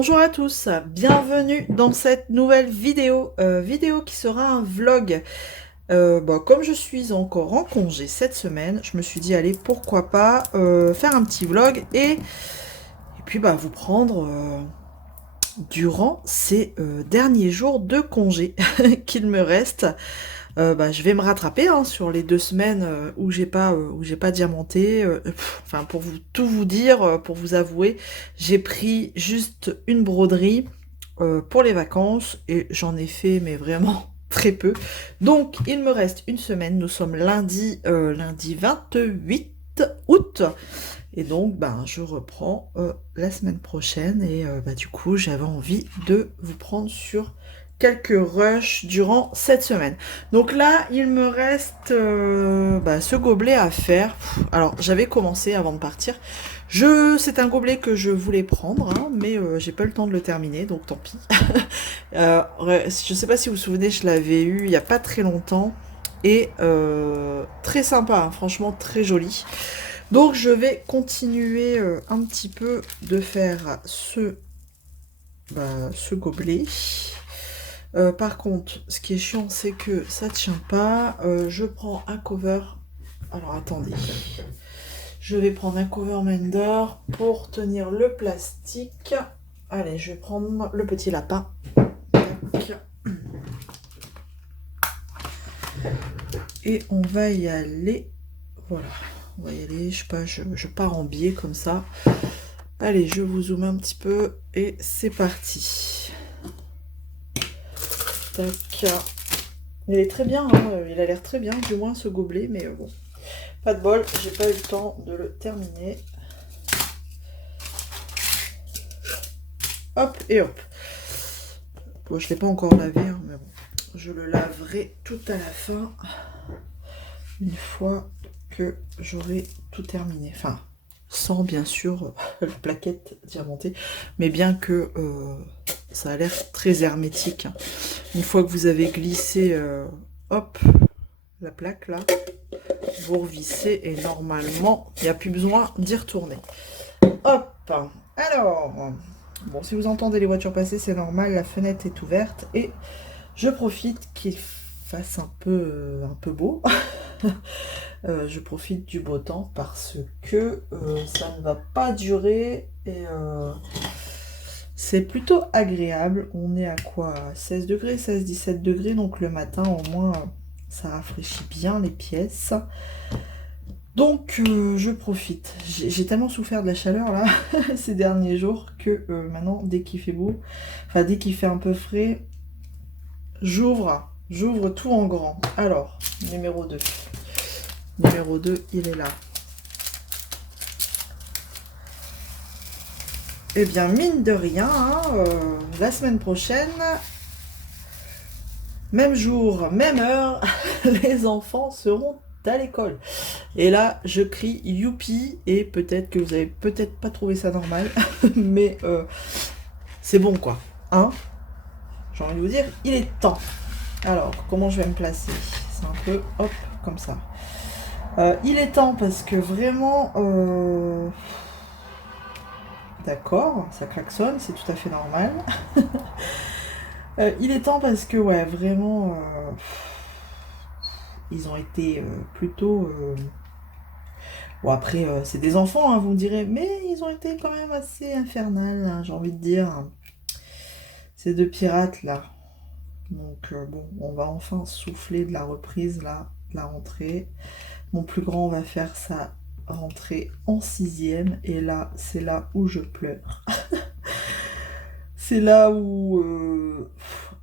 Bonjour à tous, bienvenue dans cette nouvelle vidéo, vidéo qui sera un vlog. Comme je suis encore en congé cette semaine, je me suis dit allez pourquoi pas faire un petit vlog et puis vous prendre durant ces derniers jours de congé qu'il me reste. Je vais me rattraper hein, sur les 2 semaines où j'ai pas diamanté. Enfin, pour tout vous dire, pour vous avouer, j'ai pris juste une broderie pour les vacances et j'en ai fait mais vraiment très peu. Donc il me reste une semaine. Nous sommes lundi 28 août. Et donc je reprends la semaine prochaine et du coup j'avais envie de vous prendre sur quelques rushs durant cette semaine. Donc là, il me reste ce gobelet à faire. Alors, j'avais commencé avant de partir. C'est un gobelet que je voulais prendre, hein, mais j'ai pas eu le temps de le terminer, donc tant pis. Je sais pas si vous vous souvenez, je l'avais eu il y a pas très longtemps. Et très sympa, hein, franchement très joli. Donc je vais continuer un petit peu de faire ce gobelet. Par contre, ce qui est chiant, c'est que ça tient pas. Je prends un cover. Alors attendez. Je vais prendre un cover Mender pour tenir le plastique. Allez, je vais prendre le petit lapin. Tac. Et on va y aller. Voilà. On va y aller. Je sais pas, je pars en biais comme ça. Allez, je vous zoome un petit peu. Et c'est parti. Tac. Il est très bien, hein. Il a l'air très bien, du moins ce gobelet, mais bon. Pas de bol, j'ai pas eu le temps de le terminer. Hop et hop. Bon, je l'ai pas encore lavé, hein, mais bon. Je le laverai tout à la fin. Une fois que j'aurai tout terminé. Enfin, sans bien sûr la plaquette diamantée, mais bien que ça a l'air très hermétique. Une fois que vous avez glissé, hop, la plaque là, vous revissez et normalement, il n'y a plus besoin d'y retourner. Hop, alors, bon, si vous entendez les voitures passer, c'est normal, la fenêtre est ouverte et je profite qu'il fasse un peu beau. Je profite du beau temps parce que ça ne va pas durer et c'est plutôt agréable. On est à quoi? 16 degrés, 16-17 degrés, donc le matin au moins ça rafraîchit bien les pièces. Donc je profite. J'ai tellement souffert de la chaleur là ces derniers jours que maintenant dès qu'il fait beau, enfin dès qu'il fait un peu frais, j'ouvre tout en grand. Alors, numéro 2. Numéro 2, il est là. Eh bien, mine de rien, hein, la semaine prochaine, même jour, même heure, les enfants seront à l'école. Et là, je crie youpi, et peut-être que vous avez peut-être pas trouvé ça normal, mais c'est bon quoi. Hein, j'ai envie de vous dire, il est temps. Alors, comment je vais me placer? C'est un peu, hop, comme ça. Il est temps parce que vraiment... D'accord, ça klaxonne, c'est tout à fait normal. Il est temps parce que, ouais, vraiment... ils ont été plutôt... Bon, après, c'est des enfants, hein, vous me direz, mais ils ont été quand même assez infernales, hein, j'ai envie de dire. Ces deux pirates, là. Donc, bon, on va enfin souffler de la reprise, là, de la rentrée. Mon plus grand va faire sa rentrée en 6e et là, c'est là où je pleure. C'est là où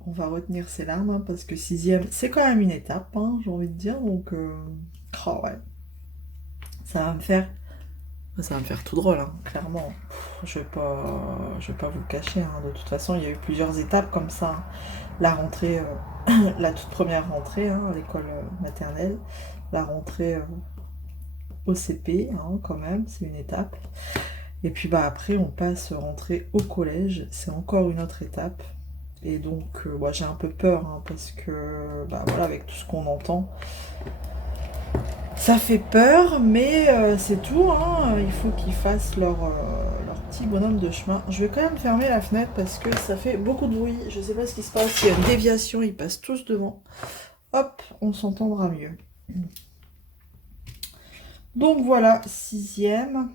on va retenir ses larmes hein, parce que 6e, c'est quand même une étape, hein, j'ai envie de dire. Donc, oh ouais, ça va me faire tout drôle, hein, clairement. Je vais pas vous le cacher. Hein. De toute façon, il y a eu plusieurs étapes comme ça. Hein. La rentrée, la toute première rentrée hein, à l'école maternelle, la rentrée au CP, hein, quand même, c'est une étape. Et puis après, on passe rentrée au collège, c'est encore une autre étape. Et donc, j'ai un peu peur, hein, parce que, voilà, avec tout ce qu'on entend, ça fait peur, mais c'est tout, hein. Il faut qu'ils fassent leur petit bonhomme de chemin. Je vais quand même fermer la fenêtre parce que ça fait beaucoup de bruit. Je sais pas ce qui se passe. Il y a une déviation, ils passent tous devant. Hop, on s'entendra mieux. Donc voilà, sixième.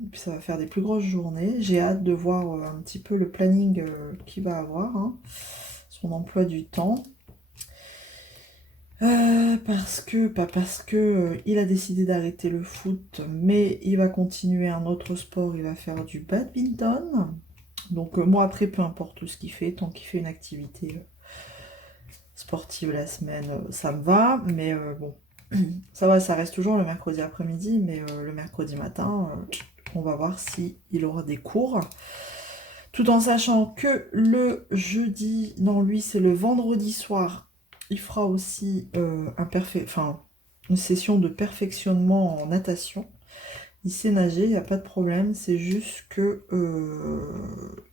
Et puis ça va faire des plus grosses journées. J'ai hâte de voir un petit peu le planning qu'il va avoir, hein, son emploi du temps. Pas parce que il a décidé d'arrêter le foot, mais il va continuer un autre sport, il va faire du badminton. Donc moi après, peu importe tout ce qu'il fait, tant qu'il fait une activité sportive la semaine, ça me va. Mais bon, ça va, ça reste toujours le mercredi après-midi, mais le mercredi matin, on va voir si il aura des cours. Tout en sachant que le jeudi, non lui c'est le vendredi soir, il fera aussi une session de perfectionnement en natation. Il sait nager, il n'y a pas de problème, c'est juste que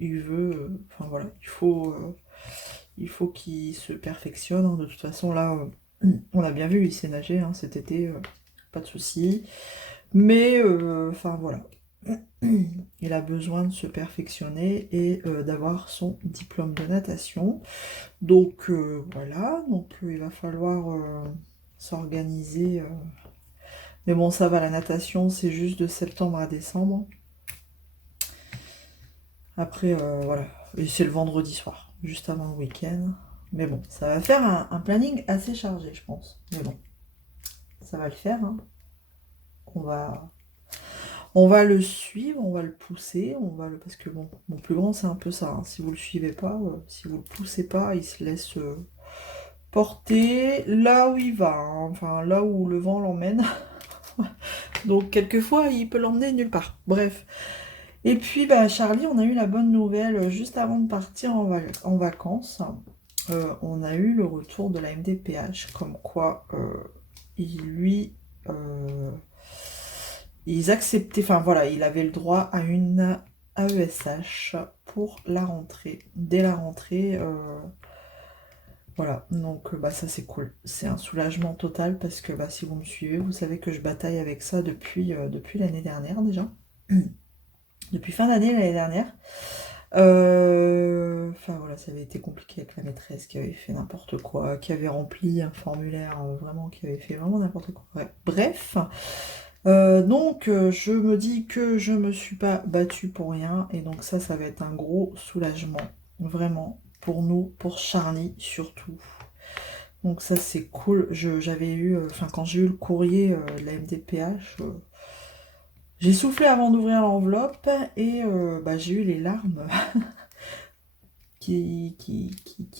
il veut, enfin voilà, il faut qu'il se perfectionne, hein. De toute façon là, on l'a bien vu, il sait nager, hein, cet été, pas de souci. Mais enfin voilà, il a besoin de se perfectionner et d'avoir son diplôme de natation. Donc voilà, donc il va falloir s'organiser. Mais bon, ça va, la natation, c'est juste de septembre à décembre. Après, voilà, et c'est le vendredi soir, juste avant le week-end. Mais bon, ça va faire un planning assez chargé, je pense. Mais bon, ça va le faire, hein. On va, On va le suivre, on va le pousser, parce que bon, mon plus grand c'est un peu ça, hein. Si vous le suivez pas, si vous le poussez pas, il se laisse porter là où il va, hein. Enfin là où le vent l'emmène. Donc quelquefois il peut l'emmener nulle part. Bref. Et puis bah Charlie, on a eu la bonne nouvelle juste avant de partir en vacances. On a eu le retour de la MDPH, comme quoi lui. Ils acceptaient, enfin voilà, il avait le droit à une AESH pour la rentrée. Dès la rentrée, voilà, donc bah, ça c'est cool. C'est un soulagement total parce que bah, si vous me suivez, vous savez que je bataille avec ça depuis l'année dernière déjà. Depuis fin d'année l'année dernière. Enfin voilà, ça avait été compliqué avec la maîtresse qui avait fait n'importe quoi, qui avait rempli un formulaire vraiment, qui avait fait vraiment n'importe quoi. Ouais. Bref. Donc je me dis que je me suis pas battue pour rien et donc ça va être un gros soulagement vraiment pour nous, pour Charlie surtout. Donc ça c'est cool. J'avais eu, enfin quand j'ai eu le courrier de la MDPH, j'ai soufflé avant d'ouvrir l'enveloppe et bah, j'ai eu les larmes qui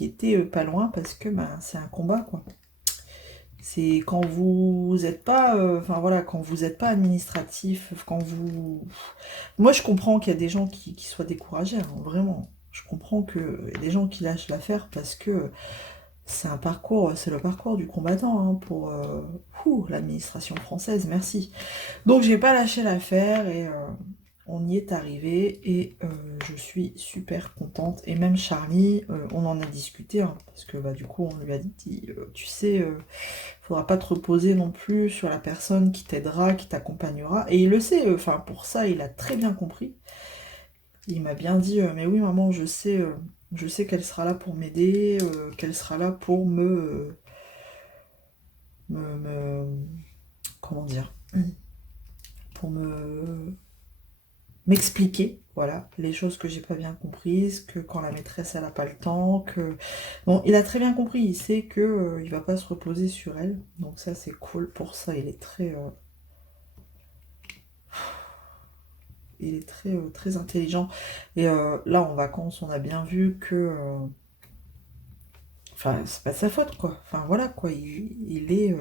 étaient pas loin parce que bah, c'est un combat quoi. C'est quand vous n'êtes pas, enfin voilà, quand vous n'êtes pas administratif, quand vous... Moi, je comprends qu'il y a des gens qui soient découragés, hein, vraiment. Je comprends qu'il y a des gens qui lâchent l'affaire parce que c'est un parcours, c'est le parcours du combattant hein, pour l'administration française, merci. Donc, j'ai pas lâché l'affaire et on y est arrivé et je suis super contente. Et même Charlie, on en a discuté, hein, parce que bah, du coup, on lui a dit, tu sais, faudra pas te reposer non plus sur la personne qui t'aidera, qui t'accompagnera. Et il le sait, enfin pour ça, il a très bien compris. Il m'a bien dit, mais oui maman, je sais qu'elle sera là pour m'aider, qu'elle sera là pour me- comment dire, pour m'expliquer, voilà, les choses que j'ai pas bien comprises, que quand la maîtresse elle a pas le temps, que bon, il a très bien compris, il sait que il va pas se reposer sur elle, donc ça c'est cool. Pour ça, il est très intelligent. Et là en vacances, on a bien vu que, enfin, c'est pas de sa faute quoi. Enfin voilà quoi, il est,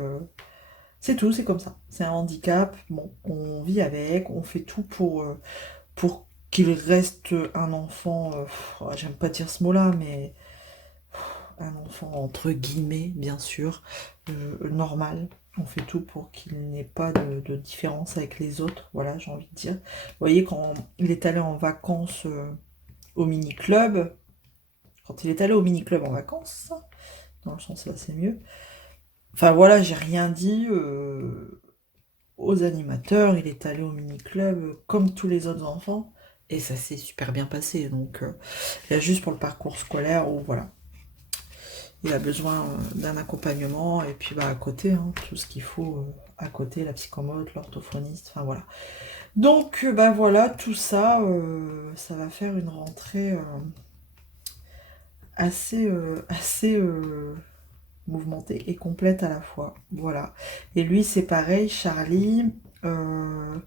c'est tout, c'est comme ça. C'est un handicap. Bon, on vit avec, on fait tout pour qu'il reste un enfant, j'aime pas dire ce mot-là, mais un enfant entre guillemets, bien sûr, normal. On fait tout pour qu'il n'ait pas de différence avec les autres, voilà, j'ai envie de dire. Vous voyez, quand il est allé en vacances au mini-club, quand il est allé au mini-club en vacances, dans le sens là c'est mieux, enfin voilà, j'ai rien dit aux animateurs, il est allé au mini-club comme tous les autres enfants. Et ça s'est super bien passé. Donc, il y a juste pour le parcours scolaire où, voilà, il a besoin d'un accompagnement. Et puis, bah, à côté, hein, tout ce qu'il faut à côté, la psychomote, l'orthophoniste, enfin, voilà. Donc, bah, voilà, tout ça, ça va faire une rentrée assez mouvementée et complète à la fois. Voilà. Et lui, c'est pareil, Charlie, euh,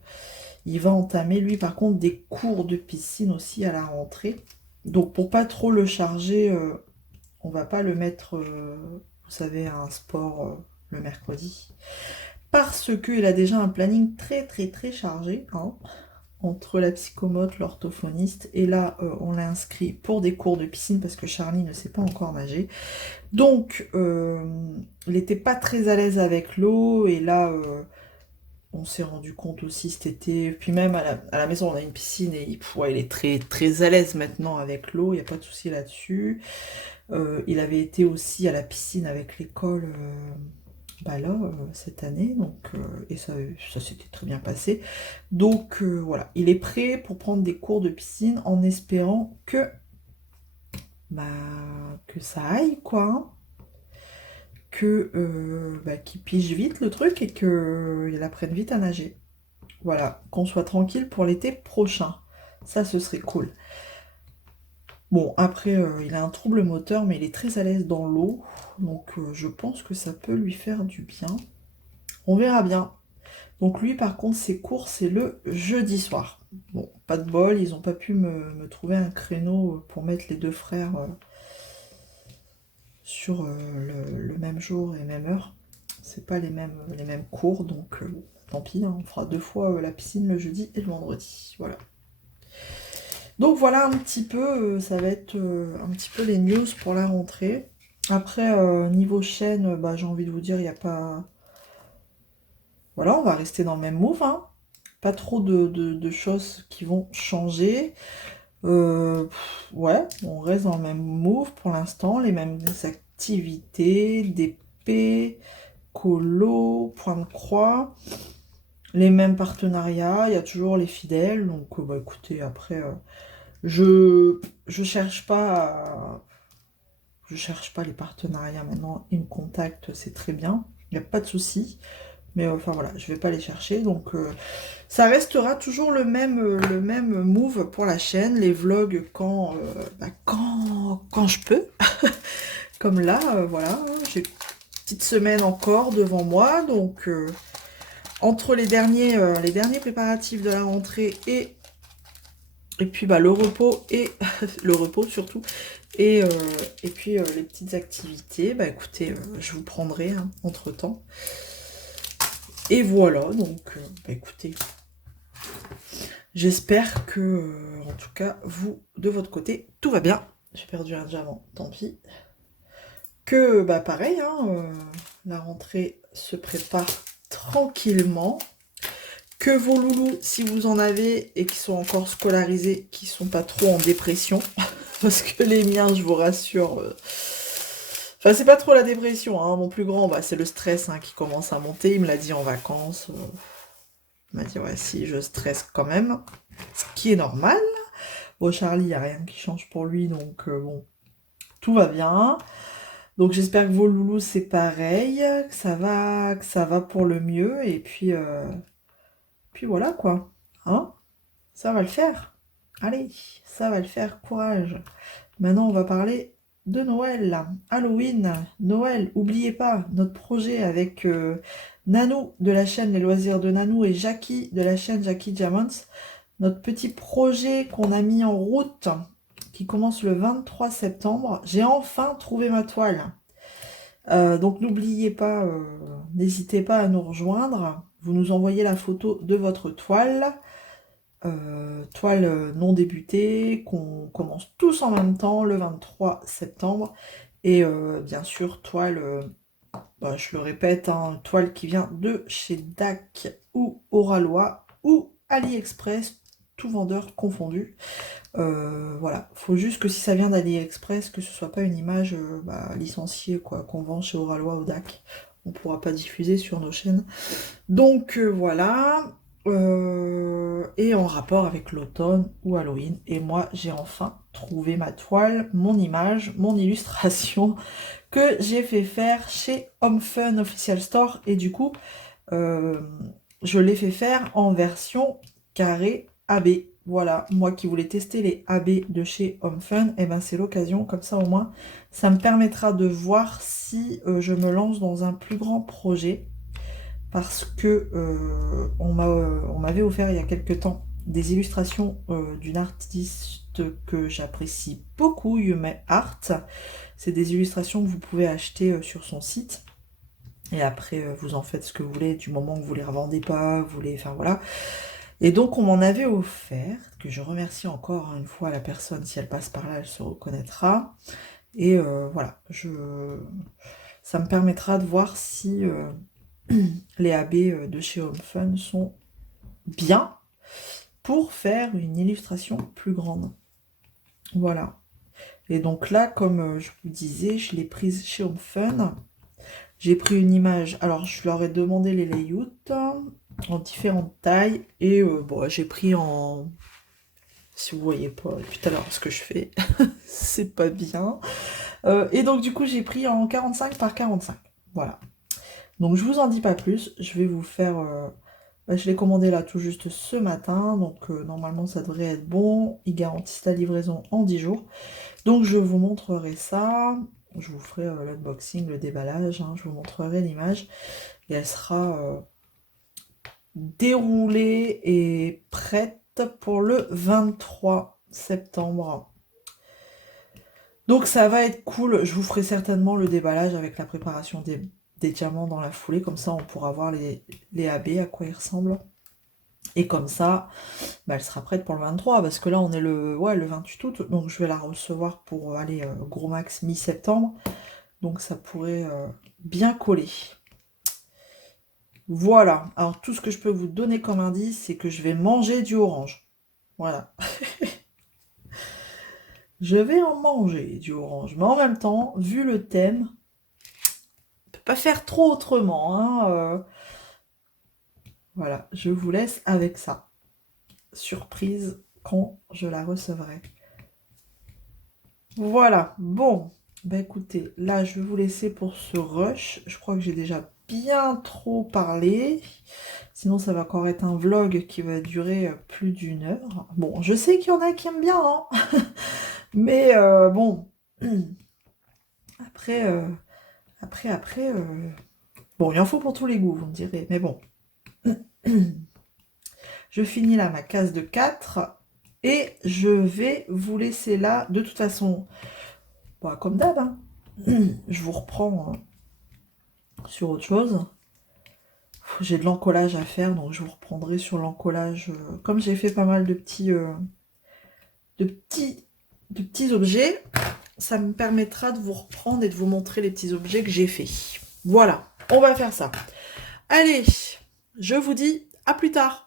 il va entamer, lui, par contre, des cours de piscine aussi à la rentrée. Donc, pour pas trop le charger, on va pas le mettre, vous savez, à un sport le mercredi. Parce qu'il a déjà un planning très, très, très chargé, hein, entre la psychomote, l'orthophoniste. Et là, on l'a inscrit pour des cours de piscine parce que Charlie ne sait pas encore nager. Donc, il n'était pas très à l'aise avec l'eau. Et là, on s'est rendu compte aussi cet été. Puis même à la maison, on a une piscine et ouais, il est très, très à l'aise maintenant avec l'eau. Il n'y a pas de souci là-dessus. Il avait été aussi à la piscine avec l'école. Bah là, cette année, donc, et ça s'était très bien passé. Donc voilà, il est prêt pour prendre des cours de piscine en espérant bah, que ça aille, quoi, hein. Bah, qu'il pige vite le truc et qu'il apprenne vite à nager. Voilà, qu'on soit tranquille pour l'été prochain. Ça, ce serait cool. Bon, après, il a un trouble moteur, mais il est très à l'aise dans l'eau. Donc je pense que ça peut lui faire du bien. On verra bien. Donc lui, par contre, ses cours, c'est le jeudi soir. Bon, pas de bol, ils n'ont pas pu me trouver un créneau pour mettre les deux frères sur le même jour et même heure. C'est pas les mêmes cours, donc tant pis, hein, on fera 2 fois la piscine le jeudi et le vendredi. Voilà. Donc voilà un petit peu, ça va être un petit peu les news pour la rentrée. Après, niveau chaîne, bah, j'ai envie de vous dire, il n'y a pas... Voilà, on va rester dans le même move, hein. Pas trop de choses qui vont changer. Ouais, on reste dans le même move pour l'instant, les mêmes activités, DP, colo, point de croix, les mêmes partenariats, il y a toujours les fidèles. Donc, bah, écoutez, après, je cherche pas je cherche pas les partenariats maintenant, ils me contactent, c'est très bien, il n'y a pas de souci. Mais enfin voilà, je vais pas les chercher. Donc ça restera toujours le même move pour la chaîne. Les vlogs quand je peux. Comme là, voilà, hein, j'ai une petite semaine encore devant moi. Donc entre les derniers préparatifs de la rentrée et puis bah, le repos et le repos surtout. Et puis les petites activités, bah écoutez, je vous prendrai hein, entre-temps. Et voilà, donc bah, écoutez, j'espère que, en tout cas, vous, de votre côté, tout va bien. J'ai perdu un diamant, tant pis. Que, bah pareil, hein, la rentrée se prépare tranquillement. Que vos loulous, si vous en avez et qui sont encore scolarisés, qui sont pas trop en dépression. Parce que les miens, je vous rassure... Enfin, c'est pas trop la dépression, hein. Mon plus grand, bah, c'est le stress hein, qui commence à monter. Il me l'a dit en vacances. Il m'a dit, ouais, si, je stresse quand même. Ce qui est normal. Bon, Charlie, il n'y a rien qui change pour lui, donc bon, tout va bien. Donc j'espère que vos loulous, c'est pareil, que ça va pour le mieux. Et puis voilà, quoi. Hein? Ça va le faire. Allez, ça va le faire, courage. Maintenant, on va parler de Noël, Halloween, Noël. Oubliez pas notre projet avec Nanou de la chaîne Les Loisirs de Nanou et Jackie de la chaîne Jackie Diamonds. Notre petit projet qu'on a mis en route, qui commence le 23 septembre. J'ai enfin trouvé ma toile. Donc n'oubliez pas, n'hésitez pas à nous rejoindre. Vous nous envoyez la photo de votre toile. Toile non débutée, qu'on commence tous en même temps le 23 septembre. Et bien sûr, toile, bah, je le répète, hein, toile qui vient de chez DAC ou Oralois ou AliExpress, tout vendeur confondu. Voilà, faut juste que si ça vient d'AliExpress, que ce soit pas une image bah, licenciée quoi, qu'on vend chez Oralois ou DAC. On pourra pas diffuser sur nos chaînes. Donc voilà. et en rapport avec l'automne ou Halloween. Et moi, j'ai enfin trouvé ma toile, mon image, mon illustration que j'ai fait faire chez Home Fun Official Store. Et du coup, euh, je l'ai fait faire en version carré AB. Voilà, moi qui voulais tester les AB de chez Home Fun, et ben c'est l'occasion, comme ça au moins, ça me permettra de voir si je me lance dans un plus grand projet. Parce que on m'avait offert il y a quelques temps des illustrations d'une artiste que j'apprécie beaucoup, Yume Art. C'est des illustrations que vous pouvez acheter sur son site. Et après, vous en faites ce que vous voulez, du moment que vous les revendez pas, vous les... Enfin voilà. Et donc, on m'en avait offert, que je remercie encore une fois la personne, si elle passe par là, elle se reconnaîtra. Et voilà, ça me permettra de voir si les AB de chez Home Fun sont bien pour faire une illustration plus grande. Voilà. Et donc là, comme je vous disais, je l'ai prise chez Home Fun. J'ai pris une image, alors je leur ai demandé les layouts en différentes tailles et bon, j'ai pris en... Si vous voyez pas depuis tout à l'heure ce que je fais, c'est pas bien. Et donc du coup j'ai pris en 45 par 45. Voilà. Donc je vous en dis pas plus, je vais vous faire... je l'ai commandé là tout juste ce matin, donc normalement ça devrait être bon. Ils garantissent la livraison en 10 jours. Donc je vous montrerai ça. Je vous ferai l'unboxing, le déballage, hein, je vous montrerai l'image. Et elle sera déroulée et prête pour le 23 septembre. Donc ça va être cool. Je vous ferai certainement le déballage avec la préparation des diamants dans la foulée. Comme ça, on pourra voir les AB, à quoi ils ressemblent. Et comme ça, bah, elle sera prête pour le 23. Parce que là, on est le 28 août. Donc je vais la recevoir pour aller gros max mi-septembre. Donc ça pourrait bien coller. Voilà. Alors tout ce que je peux vous donner comme indice, c'est que je vais manger du orange. Voilà. Je vais en manger du orange. Mais en même temps, vu le thème, on peut pas faire trop autrement, hein. Voilà, je vous laisse avec ça. Surprise quand je la recevrai. Voilà, bon. Bah écoutez, là je vais vous laisser pour ce rush. Je crois que j'ai déjà bien trop parlé. Sinon ça va encore être un vlog qui va durer plus d'1 heure. Bon, je sais qu'il y en a qui aiment bien, hein. Mais bon. Après, bon, il en faut pour tous les goûts, vous me direz. Mais bon. Je finis là ma case de 4 et je vais vous laisser là. De toute façon, bah, comme d'hab, hein, je vous reprends sur autre chose. J'ai de l'encollage à faire, donc je vous reprendrai sur l'encollage. Comme j'ai fait pas mal de petits objets, ça me permettra de vous reprendre et de vous montrer les petits objets que j'ai fait. Voilà, on va faire ça. Allez, je vous dis à plus tard.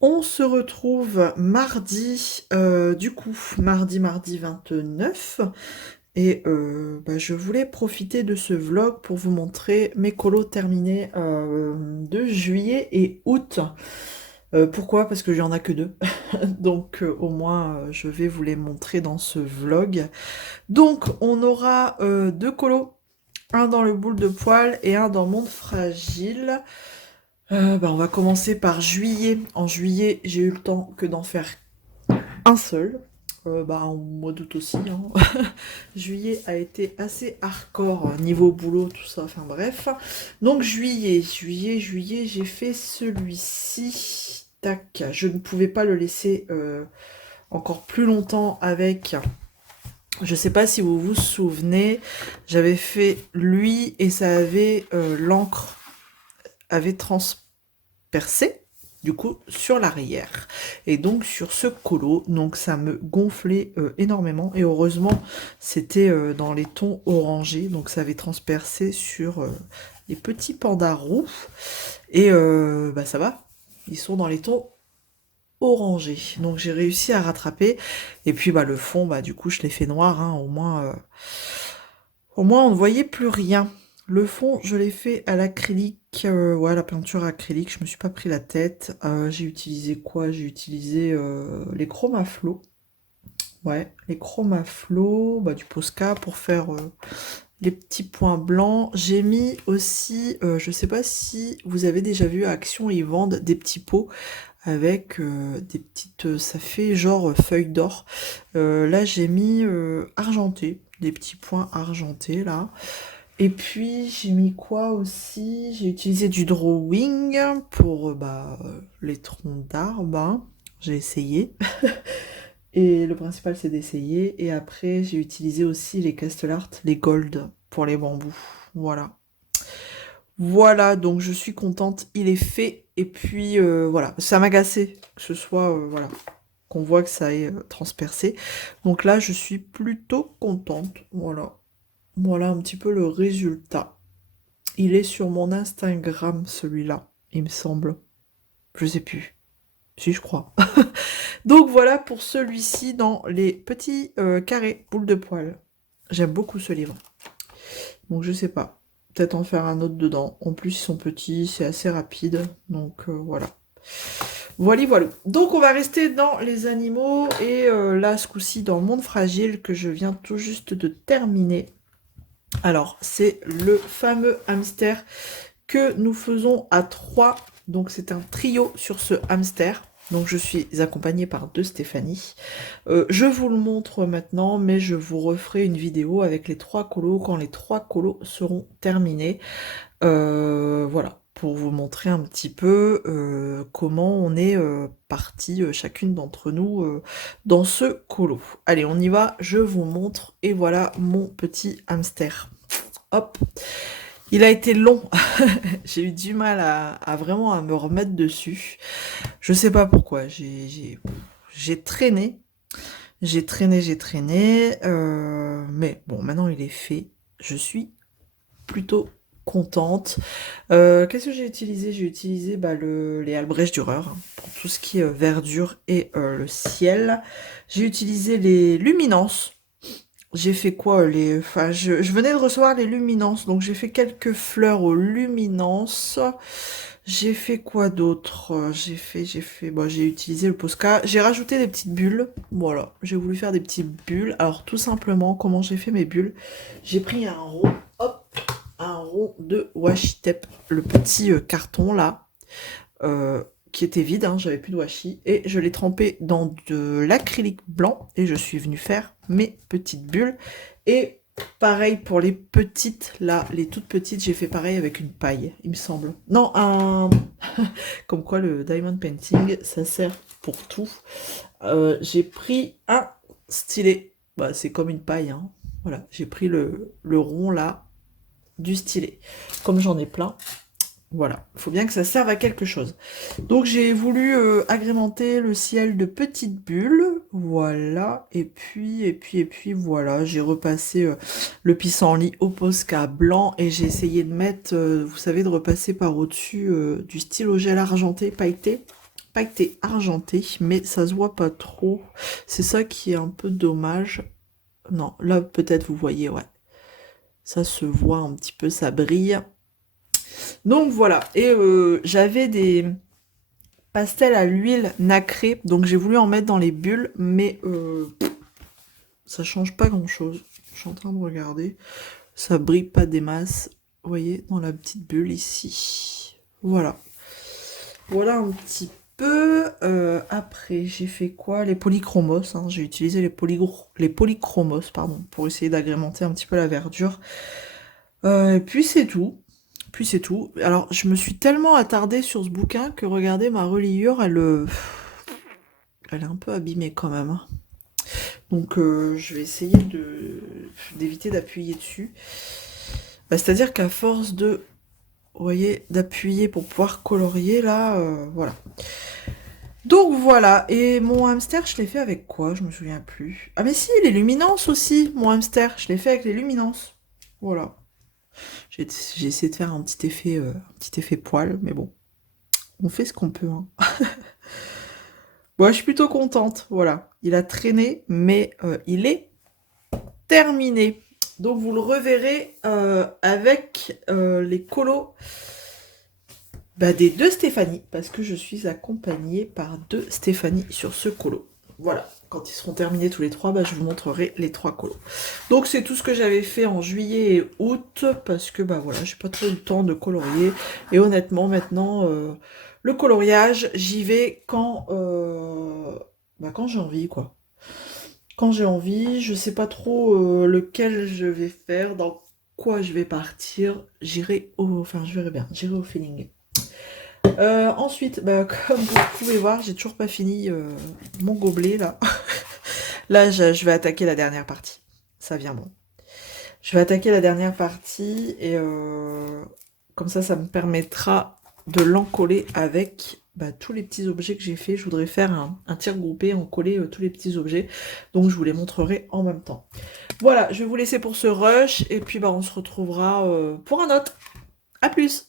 On se retrouve mardi, du coup, mardi 29. Et bah, je voulais profiter de ce vlog pour vous montrer mes colos terminés de juillet et août. Pourquoi? Parce que j'en ai que 2. Donc au moins je vais vous les montrer dans ce vlog. Donc on aura 2 colos. Un dans le boule de poil et un dans Monde Fragile. Bah, on va commencer par juillet. En juillet, j'ai eu le temps que d'en faire un seul. Bah, en mois d'août aussi, hein. Juillet a été assez hardcore niveau boulot, tout ça, enfin bref. Donc juillet, j'ai fait celui-ci. Tac, je ne pouvais pas le laisser encore plus longtemps avec... Je sais pas si vous vous souvenez, j'avais fait lui et ça avait... l'encre avait transpercé du coup sur l'arrière et donc sur ce colo, donc ça me gonflait énormément et heureusement c'était dans les tons orangés, donc ça avait transpercé sur les petits pandas roux et bah ça va, ils sont dans les tons orangés, donc j'ai réussi à rattraper et puis bah le fond, bah du coup je l'ai fait noir, hein, au moins on ne voyait plus rien. Le fond, je l'ai fait à l'acrylique, ouais, la peinture acrylique, je me suis pas pris la tête. J'ai utilisé quoi? J'ai utilisé les Chromaflow. Ouais, les Chromaflow, bah, du Posca pour faire les petits points blancs. J'ai mis aussi, je sais pas si vous avez déjà vu à Action, ils vendent des petits pots avec des petites, ça fait genre feuilles d'or. Là, j'ai mis argenté, des petits points argentés là. Et puis j'ai mis quoi aussi? J'ai utilisé du drawing pour les troncs d'arbres, hein. J'ai essayé. Et le principal c'est d'essayer. Et après j'ai utilisé aussi les Castellart, les gold pour les bambous. Voilà. Voilà, donc je suis contente, il est fait. Et puis voilà, ça m'agaçait que ce soit voilà, qu'on voit que ça ait transpercé. Donc là je suis plutôt contente. Voilà. Voilà un petit peu le résultat. Il est sur mon Instagram, celui-là, il me semble. Je sais plus. Si, je crois. Donc voilà pour celui-ci dans les petits carrés boules de poil. J'aime beaucoup ce livre. Donc je sais pas. Peut-être en faire un autre dedans. En plus, ils sont petits, c'est assez rapide. Donc voilà. Voilà, voilà. Donc on va rester dans les animaux. Et là, ce coup-ci, dans le monde fragile que je viens tout juste de terminer. Alors, c'est le fameux hamster que nous faisons à 3. Donc, c'est un trio sur ce hamster. Donc, je suis accompagnée par 2 Stéphanie. Je vous le montre maintenant, mais je vous referai une vidéo avec les 3 colos quand les 3 colos seront terminés. Voilà, pour vous montrer un petit peu comment on est parti chacune d'entre nous dans ce colo. Allez, on y va, je vous montre. Et voilà mon petit hamster. Hop, il a été long. J'ai eu du mal à vraiment à me remettre dessus. Je sais pas pourquoi. J'ai traîné. J'ai traîné. Mais bon, maintenant il est fait. Je suis plutôt contente. Qu'est-ce que j'ai utilisé? J'ai utilisé les Albrecht Dürer hein, pour tout ce qui est verdure et le ciel. J'ai utilisé les luminances. J'ai fait quoi enfin, je venais de recevoir les luminances, donc j'ai fait quelques fleurs aux luminances. J'ai fait quoi d'autre? Bon, j'ai utilisé le Posca. J'ai rajouté des petites bulles. Voilà, j'ai voulu faire des petites bulles. Alors tout simplement, comment j'ai fait mes bulles? J'ai pris un rond, hop, un rond de washi tape, le petit carton là. Qui était vide, hein, j'avais plus de washi, et je l'ai trempé dans de l'acrylique blanc, et je suis venue faire mes petites bulles. Et pareil pour les petites, là, les toutes petites, j'ai fait pareil avec une paille, il me semble. Non, comme quoi le diamond painting, ça sert pour tout. J'ai pris un stylet, bah, c'est comme une paille, hein. Voilà, j'ai pris le rond, là, du stylet. Comme j'en ai plein, voilà, il faut bien que ça serve à quelque chose. Donc j'ai voulu agrémenter le ciel de petites bulles, voilà, et puis voilà, j'ai repassé le pissenlit au Posca blanc et j'ai essayé de mettre, vous savez, de repasser par au-dessus du stylo gel argenté, pailleté argenté, mais ça se voit pas trop. C'est ça qui est un peu dommage. Non, là peut-être vous voyez, ouais. Ça se voit un petit peu, ça brille. Donc voilà, et j'avais des pastels à l'huile nacrée, donc j'ai voulu en mettre dans les bulles, mais ça change pas grand chose. Je suis en train de regarder, ça brille pas des masses, vous voyez, dans la petite bulle ici. Voilà. Voilà un petit peu. Après, j'ai fait quoi? Les polychromos, hein. J'ai utilisé les polychromos, pardon, pour essayer d'agrémenter un petit peu la verdure. Et puis c'est tout. Puis c'est tout. Alors, je me suis tellement attardée sur ce bouquin que regardez, ma reliure, elle est un peu abîmée quand même, hein. Donc, je vais essayer d'éviter d'appuyer dessus. Bah, c'est-à-dire qu'à force de, vous voyez, d'appuyer pour pouvoir colorier, là, voilà. Donc voilà, et mon hamster, je l'ai fait avec quoi? Je me souviens plus. Ah mais si, les luminances aussi, mon hamster, je l'ai fait avec les luminances. Voilà. J'ai essayé de faire un petit effet poil, mais bon, on fait ce qu'on peut, hein. Bon, je suis plutôt contente, voilà. Il a traîné, mais il est terminé. Donc vous le reverrez avec les colos des deux Stéphanie, parce que je suis accompagnée par deux Stéphanie sur ce colo. Voilà, quand ils seront terminés tous les trois, je vous montrerai les trois colos. Donc c'est tout ce que j'avais fait en juillet et août, parce que voilà, j'ai pas trop eu le temps de colorier. Et honnêtement, maintenant, le coloriage, j'y vais quand j'ai envie, quoi. Quand j'ai envie, je sais pas trop lequel je vais faire, dans quoi je vais partir. Je verrai bien, j'irai au feeling. Ensuite, comme vous pouvez voir, j'ai toujours pas fini mon gobelet là. Là, je vais attaquer la dernière partie. Ça vient bon. Je vais attaquer la dernière partie et comme ça me permettra de l'encoller avec tous les petits objets que j'ai fait. Je voudrais faire un tir groupé, encoller tous les petits objets. Donc je vous les montrerai en même temps. Voilà, je vais vous laisser pour ce rush et puis on se retrouvera pour un autre. A plus!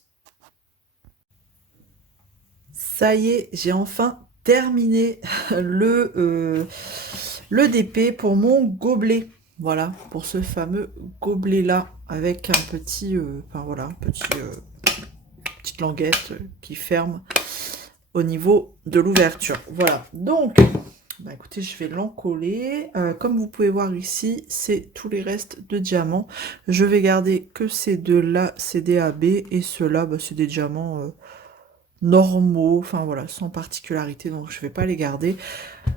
Ça y est, j'ai enfin terminé le DP pour mon gobelet. Voilà, pour ce fameux gobelet-là, avec un petit, petite languette qui ferme au niveau de l'ouverture. Voilà, donc, écoutez, je vais l'encoller. Comme vous pouvez voir ici, c'est tous les restes de diamants. Je vais garder que ces deux-là, c'est des AB, et ceux-là, c'est des diamants normaux, enfin voilà, sans particularité, donc je vais pas les garder.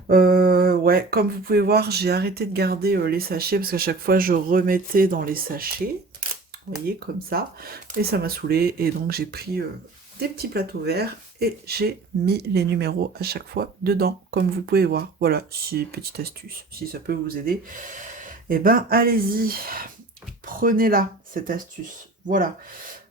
Ouais, comme vous pouvez voir, j'ai arrêté de garder les sachets, parce qu'à chaque fois, je remettais dans les sachets, vous voyez, comme ça, et ça m'a saoulé, et donc j'ai pris des petits plateaux verts, et j'ai mis les numéros à chaque fois dedans, comme vous pouvez voir. Voilà, c'est une petite astuce, si ça peut vous aider, et allez-y, prenez-la, cette astuce, voilà.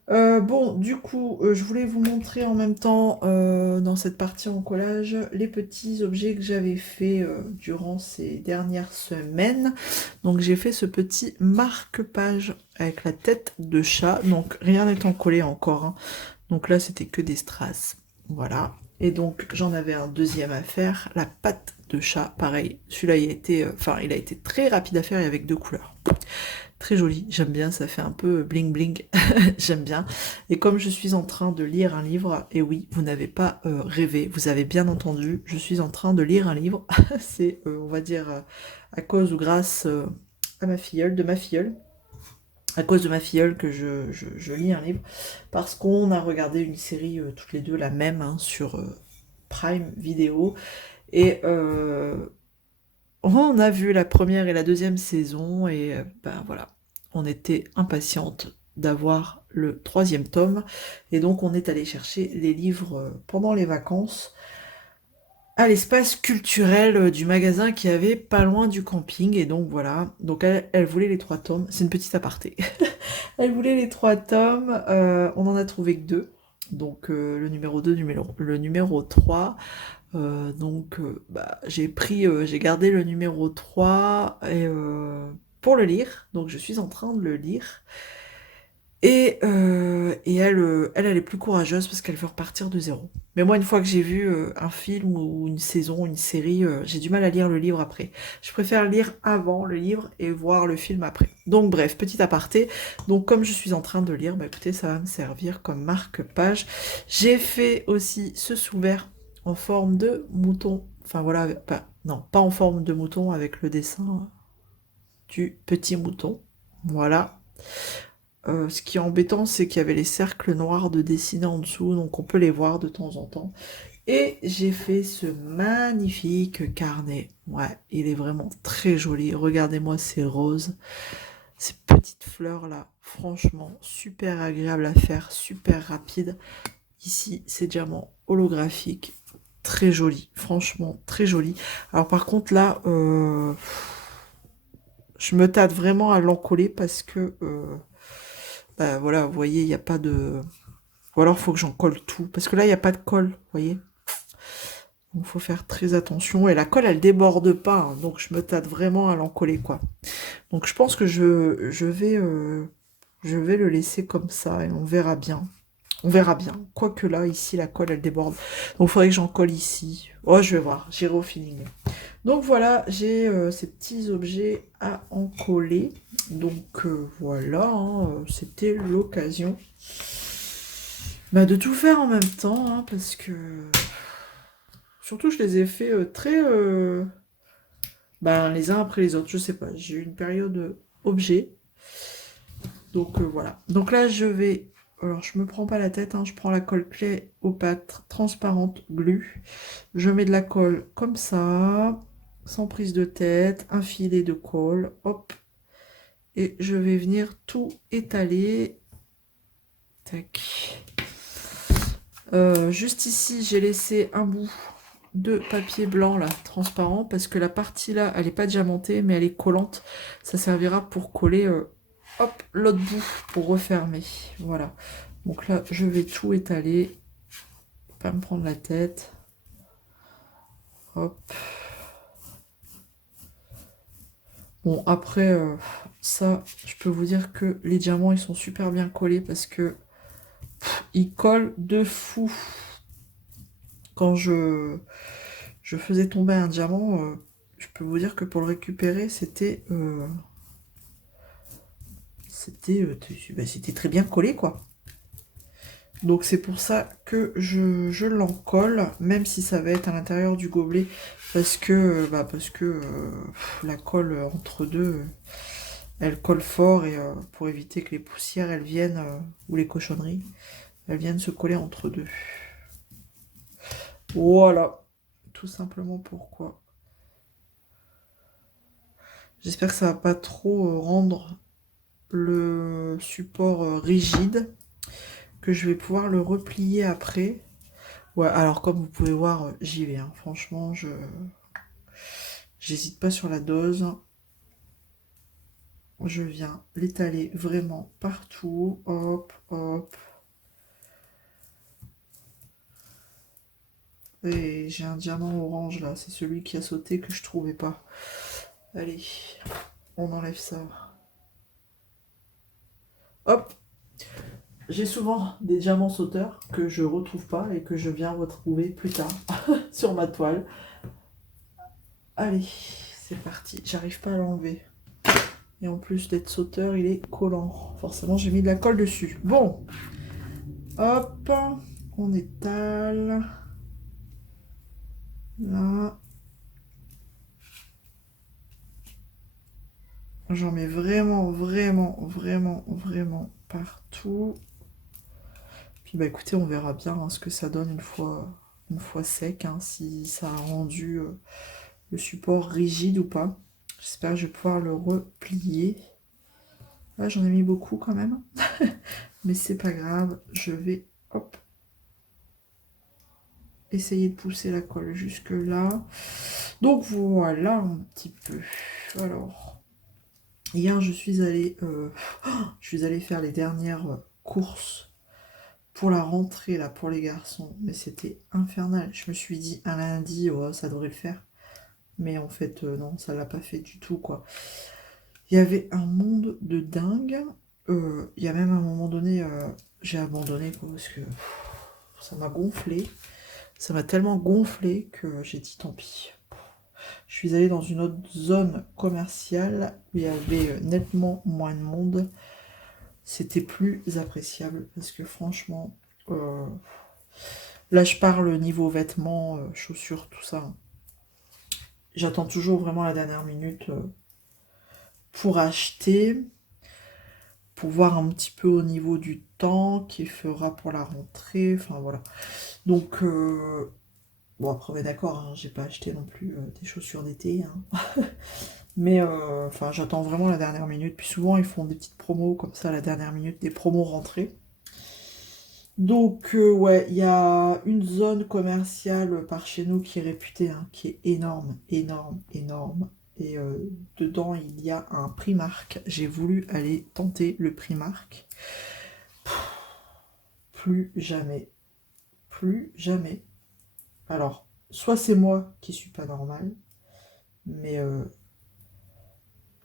Bon, du coup, je voulais vous montrer en même temps, dans cette partie en collage, les petits objets que j'avais fait durant ces dernières semaines. Donc, j'ai fait ce petit marque-page avec la tête de chat. Donc, rien n'étant collé encore, hein. Donc là, c'était que des strass. Voilà. Et donc, j'en avais un deuxième à faire, la patte de chat. Pareil, celui-là, il a été très rapide à faire et avec deux couleurs. Très joli, j'aime bien, ça fait un peu bling bling, j'aime bien. Et comme je suis en train de lire un livre, et oui, vous n'avez pas rêvé, vous avez bien entendu, je suis en train de lire un livre, c'est, on va dire, à cause ou grâce à ma filleule, à cause de ma filleule que je lis un livre, parce qu'on a regardé une série toutes les deux, la même, hein, sur Prime Vidéo, et on a vu la première et la deuxième saison et voilà, on était impatiente d'avoir le troisième tome et donc on est allé chercher les livres pendant les vacances à l'espace culturel du magasin qui avait pas loin du camping et donc voilà, donc elle voulait les trois tomes, c'est une petite aparté, elle voulait les trois tomes, on en a trouvé que deux, donc le numéro 2, le numéro 3. J'ai gardé le numéro 3 pour le lire. Donc je suis en train de le lire. Et elle est plus courageuse parce qu'elle veut repartir de zéro. Mais moi, une fois que j'ai vu un film ou une saison, une série, j'ai du mal à lire le livre après. Je préfère lire avant le livre et voir le film après. Donc bref, petit aparté. Donc comme je suis en train de lire, écoutez, ça va me servir comme marque-page. J'ai fait aussi ce sous-vert en forme de mouton. Enfin voilà, non, pas en forme de mouton avec le dessin du petit mouton. Voilà. Ce qui est embêtant, c'est qu'il y avait les cercles noirs de dessiner en dessous, donc on peut les voir de temps en temps. Et j'ai fait ce magnifique carnet. Ouais, il est vraiment très joli. Regardez-moi ces roses, ces petites fleurs là. Franchement, super agréable à faire, super rapide. Ici, c'est diamant holographique. Très joli, franchement, très joli. Alors par contre là, je me tâte vraiment à l'encoller parce que... voilà, vous voyez, il n'y a pas de... Ou alors, il faut que j'en colle tout. Parce que là, il n'y a pas de colle, vous voyez. Donc, il faut faire très attention. Et la colle, elle déborde pas. Hein, donc, je me tâte vraiment à l'encoller, quoi. Donc, je pense que je vais le laisser comme ça. Et on verra bien. On verra bien. Quoique là, ici, la colle, elle déborde. Donc, il faudrait que j'en colle ici. Oh, je vais voir. J'irai au feeling. Donc, voilà, j'ai ces petits objets à en coller. Donc, voilà, hein, c'était l'occasion bah, de tout faire en même temps. Hein, parce que... Surtout, je les ai fait très... ben, les uns après les autres. Je sais pas. J'ai eu une période objet. Donc, voilà. Donc là, je vais... Alors, je me prends pas la tête, hein, je prends la colle Cléopâtre transparente glue. Je mets de la colle comme ça, sans prise de tête, un filet de colle, hop. Et je vais venir tout étaler. Tac. Juste ici, j'ai laissé un bout de papier blanc, là, transparent, parce que la partie là, elle n'est pas diamantée, mais elle est collante. Ça servira pour coller, hop, l'autre bout, pour refermer. Voilà. Donc là, je vais tout étaler. Pas me prendre la tête. Hop. Bon, après, ça, je peux vous dire que les diamants, ils sont super bien collés parce que ils collent de fou. Quand je faisais tomber un diamant, je peux vous dire que pour le récupérer, c'était très bien collé, quoi. Donc c'est pour ça que je l'encolle, même si ça va être à l'intérieur du gobelet, parce que la colle entre deux, elle colle fort et pour éviter que les poussières elles viennent, ou les cochonneries, elles viennent se coller entre deux. Voilà, tout simplement pourquoi. J'espère que ça va pas trop rendre le support rigide, que je vais pouvoir le replier après. Ouais, alors comme vous pouvez voir, j'y vais. Hein. Franchement, j'hésite pas sur la dose. Je viens l'étaler vraiment partout. Hop, hop. Et j'ai un diamant orange là. C'est celui qui a sauté que je trouvais pas. Allez, on enlève ça. Hop. J'ai souvent des diamants sauteurs que je retrouve pas et que je viens retrouver plus tard sur ma toile. Allez, c'est parti. J'arrive pas à l'enlever. Et en plus d'être sauteur, il est collant. Forcément, j'ai mis de la colle dessus. Bon. Hop. On étale. Là. J'en mets vraiment, vraiment, vraiment, vraiment partout. Puis bah écoutez, on verra bien hein, ce que ça donne une fois sec, hein, si ça a rendu le support rigide ou pas. J'espère que je vais pouvoir le replier. Là, j'en ai mis beaucoup quand même. Mais c'est pas grave. Je vais, hop, essayer de pousser la colle jusque là. Donc voilà un petit peu. Alors, hier, je suis allée faire les dernières courses pour la rentrée, là, pour les garçons. Mais c'était infernal. Je me suis dit, un lundi, oh, ça devrait le faire. Mais en fait, non, ça l'a pas fait du tout, quoi. Il y avait un monde de dingue. Il y a même un moment donné, j'ai abandonné, quoi, parce que ça m'a gonflé. Ça m'a tellement gonflé que j'ai dit tant pis. Je suis allée dans une autre zone commerciale où il y avait nettement moins de monde. C'était plus appréciable parce que franchement, là je parle niveau vêtements, chaussures, tout ça. J'attends toujours vraiment la dernière minute pour acheter, pour voir un petit peu au niveau du temps qu'il fera pour la rentrée. Enfin voilà. Donc, bon après on est d'accord, hein, j'ai pas acheté non plus des chaussures d'été. Hein. Mais enfin j'attends vraiment la dernière minute. Puis souvent ils font des petites promos comme ça à la dernière minute, des promos rentrées. Donc ouais, il y a une zone commerciale par chez nous qui est réputée, hein, qui est énorme, énorme, énorme. Et dedans il y a un Primark. J'ai voulu aller tenter le Primark. Plus jamais. Plus jamais. Alors, soit c'est moi qui suis pas normale, mais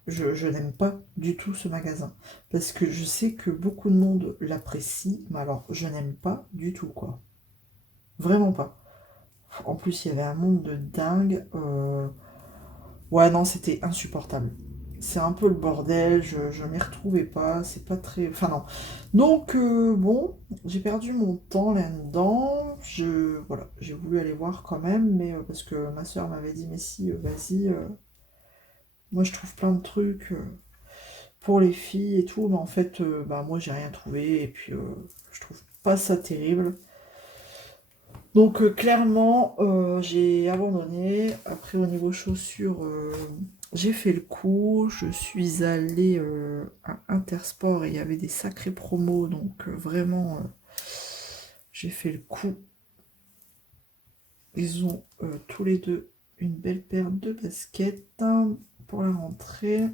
Je n'aime pas du tout ce magasin. Parce que je sais que beaucoup de monde l'apprécie, mais alors je n'aime pas du tout, quoi. Vraiment pas. En plus, il y avait un monde de dingue. Ouais, non, c'était insupportable. C'est un peu le bordel, je m'y retrouvais pas, c'est pas très... Enfin non. Donc, bon, j'ai perdu mon temps là-dedans. Voilà, j'ai voulu aller voir quand même, mais parce que ma soeur m'avait dit, mais si, vas-y, moi je trouve plein de trucs pour les filles et tout, mais en fait, bah moi j'ai rien trouvé, et puis je trouve pas ça terrible. Donc clairement, j'ai abandonné. Après, au niveau chaussures, j'ai fait le coup. Je suis allée à Intersport et il y avait des sacrés promos. Donc vraiment, j'ai fait le coup. Ils ont tous les deux une belle paire de baskets hein, pour la rentrée.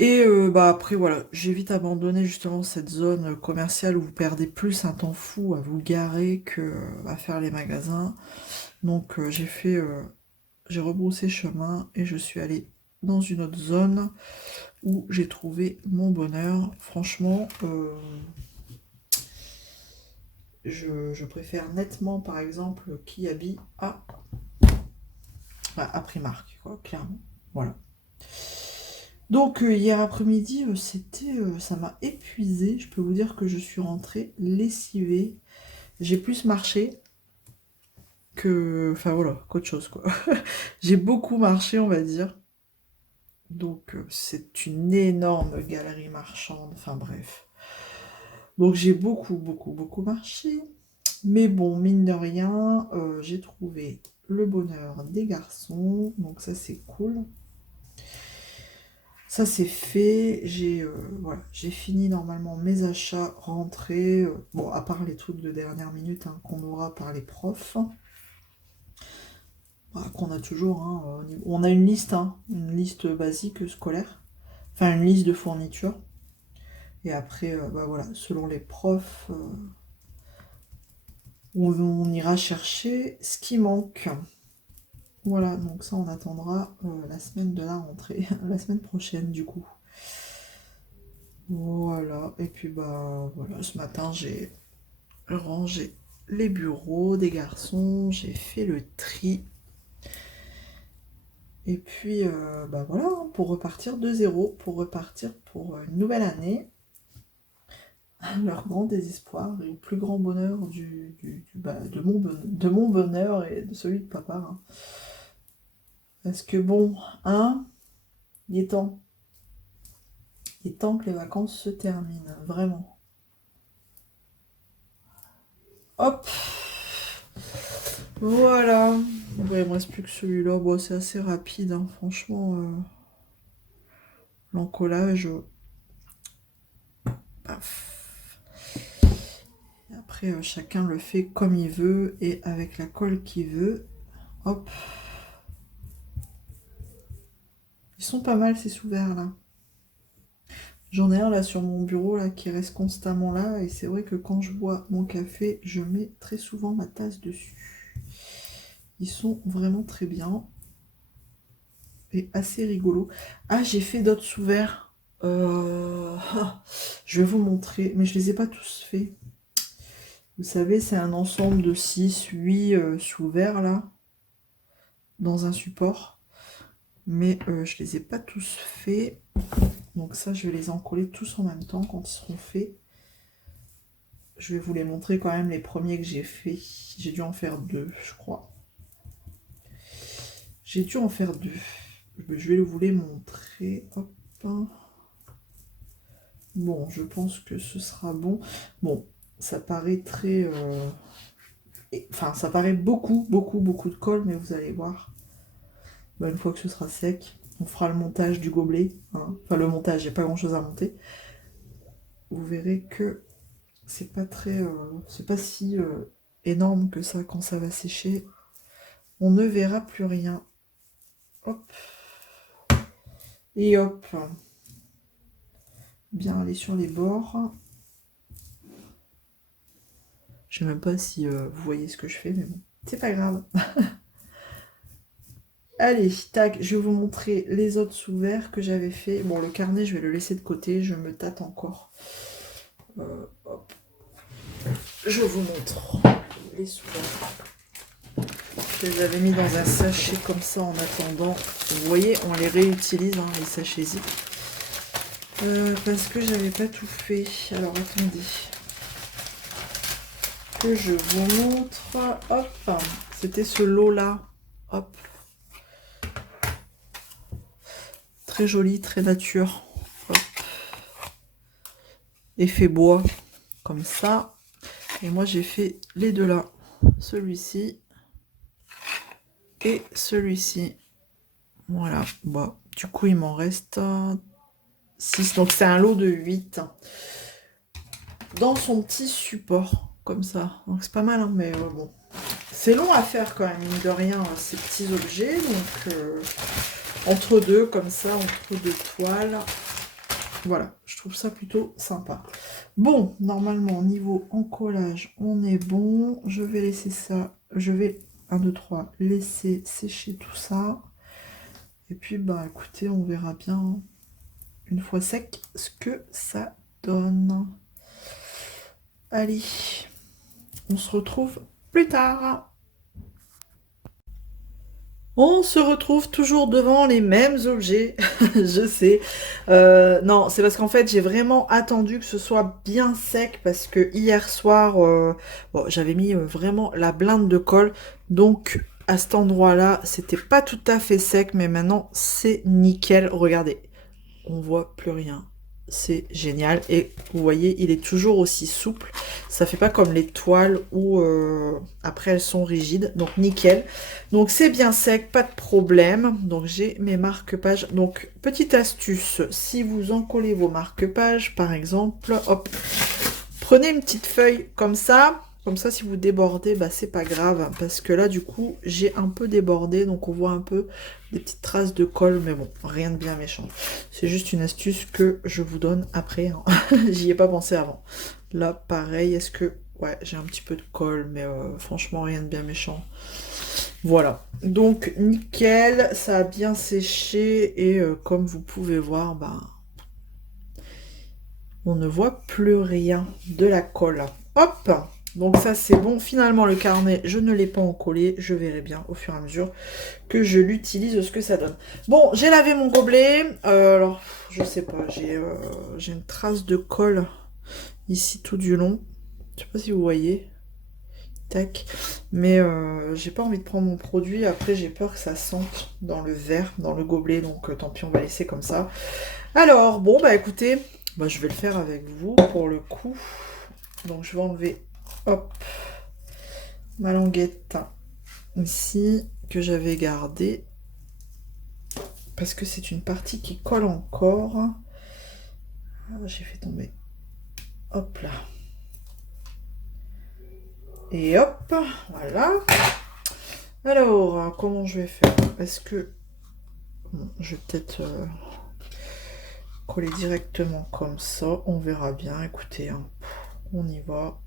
Et bah après voilà, j'ai vite abandonné justement cette zone commerciale où vous perdez plus un temps fou à vous garer que à faire les magasins. Donc j'ai rebroussé chemin et je suis allée dans une autre zone où j'ai trouvé mon bonheur. Franchement, je préfère nettement par exemple Kiabi à Primark, quoi, clairement. Voilà. Donc hier après-midi, ça m'a épuisé. Je peux vous dire que je suis rentrée lessivée. J'ai plus marché enfin voilà, qu'autre chose quoi. J'ai beaucoup marché, on va dire. Donc c'est une énorme galerie marchande. Enfin bref. Donc j'ai beaucoup marché. Mais bon, mine de rien, j'ai trouvé le bonheur des garçons. Donc ça c'est cool. Ça c'est fait, voilà, j'ai fini normalement mes achats rentrés, bon à part les trucs de dernière minute hein, qu'on aura par les profs, bah, qu'on a toujours, hein, on a une liste basique scolaire, enfin une liste de fournitures, et après bah, voilà, selon les profs, on ira chercher ce qui manque. Voilà, donc ça on attendra la semaine de la rentrée, la semaine prochaine du coup. Voilà, et puis bah voilà, ce matin j'ai rangé les bureaux des garçons, j'ai fait le tri. Et puis bah voilà, hein, pour repartir de zéro, pour repartir pour une nouvelle année, leur grand désespoir et au plus grand bonheur de mon bonheur et de celui de papa. Hein. Parce que bon, hein, il est temps. Il est temps que les vacances se terminent, vraiment. Hop, voilà. Ouais, il me reste plus que celui-là. Bon, c'est assez rapide, hein, franchement. L'encollage, paf. Et après, chacun le fait comme il veut et avec la colle qu'il veut. Hop. Ils sont pas mal ces sous-verts là. J'en ai un là sur mon bureau là qui reste constamment là et c'est vrai que quand je bois mon café, je mets très souvent ma tasse dessus. Ils sont vraiment très bien et assez rigolos. Ah, j'ai fait d'autres sous-verts. Je vais vous montrer, mais je les ai pas tous faits. Vous savez, c'est un ensemble de 6, 8 sous-verts là, dans un support. Mais je les ai pas tous faits. Donc ça, je vais les encoller tous en même temps quand ils seront faits. Je vais vous les montrer quand même les premiers que j'ai faits. J'ai dû en faire 2, je crois. J'ai dû en faire 2. Je vais vous les montrer. Hop. Bon, je pense que ce sera bon. Bon, ça paraît très... Enfin, ça paraît beaucoup de colle, mais vous allez voir. Bah, une fois que ce sera sec, on fera le montage du gobelet. Hein. Enfin, le montage, il n'y a pas grand-chose à monter. Vous verrez que c'est pas très... c'est pas si énorme que ça quand ça va sécher. On ne verra plus rien. Hop. Et hop. Bien aller sur les bords. Je sais même pas si vous voyez ce que je fais, mais bon, c'est pas grave. Allez, tac, je vais vous montrer les autres sous-verts que j'avais fait. Bon, le carnet, je vais le laisser de côté, je me tâte encore. Hop. Je vous montre les sous-verts. Je les avais mis dans un sachet comme ça en attendant. Vous voyez, on les réutilise, hein, les sachets zip. Parce que j'avais pas tout fait. Alors, attendez. Que je vous montre. Hop. C'était ce lot-là. Hop. Très joli, très nature. Hop. Effet bois, comme ça. Et moi, j'ai fait les deux là. Celui-ci et celui-ci. Voilà. Bon, du coup, il m'en reste 6. Donc, c'est un lot de 8. Dans son petit support, comme ça. Donc, c'est pas mal, hein, mais bon. C'est long à faire quand même, mine de rien, ces petits objets. Donc, entre deux, comme ça, entre deux toiles. Voilà, je trouve ça plutôt sympa. Bon, normalement, niveau encollage, on est bon. Je vais laisser ça. Je vais, 1, 2, 3, laisser sécher tout ça. Et puis, bah, écoutez, on verra bien, une fois sec, ce que ça donne. Allez, on se retrouve plus tard. On se retrouve toujours devant les mêmes objets, je sais. Non, c'est parce qu'en fait, j'ai vraiment attendu que ce soit bien sec parce que hier soir, bon, j'avais mis vraiment la blinde de colle. Donc, à cet endroit-là, c'était pas tout à fait sec, mais maintenant, c'est nickel. Regardez, on voit plus rien. C'est génial. Et vous voyez, il est toujours aussi souple. Ça fait pas comme les toiles où après elles sont rigides. Donc nickel. Donc c'est bien sec, pas de problème. Donc j'ai mes marque-pages. Donc petite astuce, si vous encollez vos marque-pages, par exemple, hop, prenez une petite feuille comme ça. Comme ça, si vous débordez, bah, c'est pas grave. Parce que là, du coup, j'ai un peu débordé. Donc, on voit un peu des petites traces de colle. Mais bon, rien de bien méchant. C'est juste une astuce que je vous donne après. Hein. J'y ai pas pensé avant. Là, pareil. Est-ce que... Ouais, j'ai un petit peu de colle. Mais franchement, rien de bien méchant. Voilà. Donc, nickel. Ça a bien séché. Et comme vous pouvez voir, bah... on ne voit plus rien de la colle. Hop! Donc ça c'est bon. Finalement le carnet, je ne l'ai pas encollé. Je verrai bien au fur et à mesure que je l'utilise ce que ça donne. Bon, j'ai lavé mon gobelet. Alors, je sais pas, j'ai une trace de colle ici tout du long. Je sais pas si vous voyez. Tac. Mais j'ai pas envie de prendre mon produit. Après, j'ai peur que ça sente dans le verre, dans le gobelet. Donc tant pis, on va laisser comme ça. Alors, bon, bah écoutez, bah, je vais le faire avec vous pour le coup. Donc je vais enlever, hop, ma languette ici que j'avais gardée parce que c'est une partie qui colle encore. Ah, j'ai fait tomber. Hop là. Et hop, voilà. Alors, comment je vais faire? Est-ce que... Bon, je vais peut-être coller directement comme ça. On verra bien. Écoutez, hein, on y va.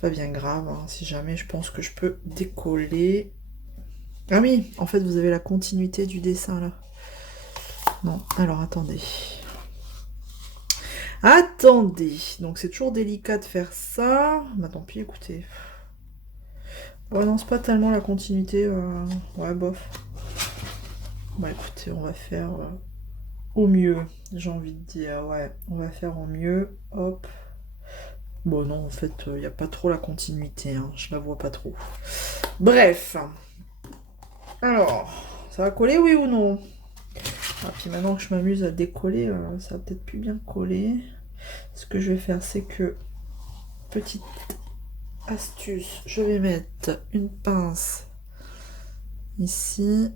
Pas bien grave, hein, si jamais je pense que je peux décoller. Ah oui, en fait vous avez la continuité du dessin là. Non, alors attendez. Attendez, donc c'est toujours délicat de faire ça. Bah tant pis, écoutez. Ouais non, c'est pas tellement la continuité. Ouais, bof. Bah écoutez, on va faire au mieux, j'ai envie de dire. Ouais, on va faire au mieux. Hop. Bon non, en fait, il n'y a pas trop la continuité, hein, je la vois pas trop. Bref. Alors, ça va coller, oui ou non? Ah, puis maintenant que je m'amuse à décoller, ça va peut-être plus bien coller. Ce que je vais faire, c'est que, petite astuce, je vais mettre une pince ici.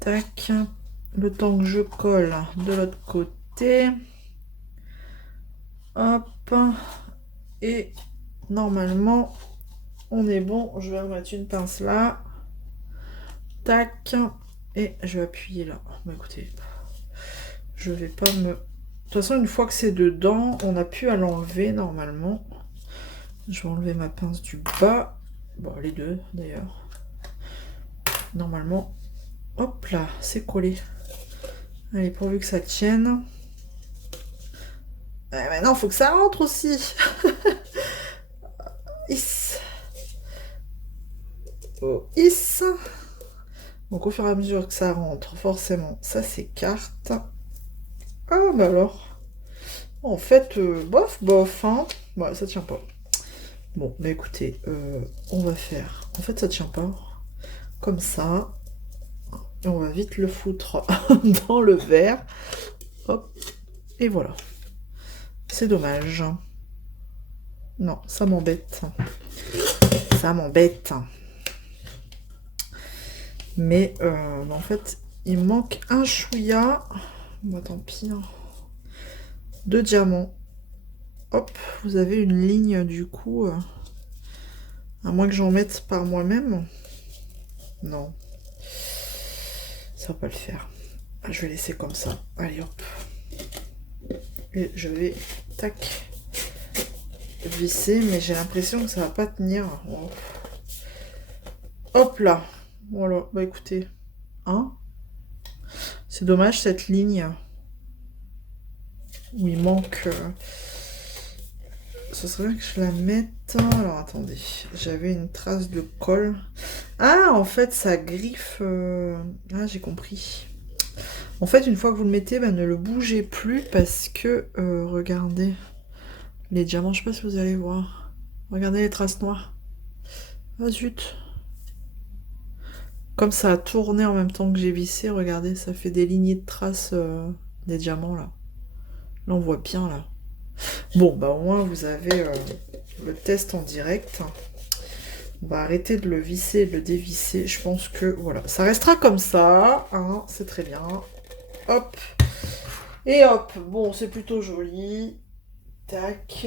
Tac. Le temps que je colle de l'autre côté. Hop. Et normalement, on est bon. Je vais remettre une pince là. Tac. Et je vais appuyer là. Bah écoutez, je vais pas me... De toute façon, une fois que c'est dedans, on n'a plus à l'enlever normalement. Je vais enlever ma pince du bas. Bon, les deux d'ailleurs. Normalement, hop là, c'est collé. Allez, pourvu que ça tienne. Maintenant, il faut que ça rentre aussi. Is. Oh, is. Donc, au fur et à mesure que ça rentre, forcément, ça s'écarte. Ah, bah alors. En fait, bof, bof, hein. Ouais, ça tient pas. Bon, bah écoutez, on va faire... En fait, ça tient pas. Comme ça. Et on va vite le foutre dans le verre. Hop. Et voilà. C'est dommage. Non, ça m'embête. Ça m'embête. Mais en fait, il manque un chouïa. Bon, tant pis. Hein. 2 diamants. Hop, vous avez une ligne du coup. À moins que j'en mette par moi-même. Non. Ça va pas le faire. Je vais laisser comme ça. Allez, hop. Et je vais, tac, visser, mais j'ai l'impression que ça va pas tenir. Oh. Hop là. Voilà, bah écoutez. Hein, c'est dommage cette ligne où il manque... Ce serait bien que je la mette... Alors attendez, j'avais une trace de colle. Ah, en fait, ça griffe... Ah, j'ai compris. En fait, une fois que vous le mettez, bah, ne le bougez plus parce que... regardez. Les diamants, je sais pas si vous allez voir. Regardez les traces noires. Ah zut. Comme ça a tourné en même temps que j'ai vissé, regardez, ça fait des lignées de traces des diamants là. Là, on voit bien là. Bon, bah au moins vous avez le test en direct. On va arrêter de le visser et de le dévisser. Je pense que voilà, ça restera comme ça. Hein, c'est très bien. Hop. Et hop. Bon, c'est plutôt joli. Tac.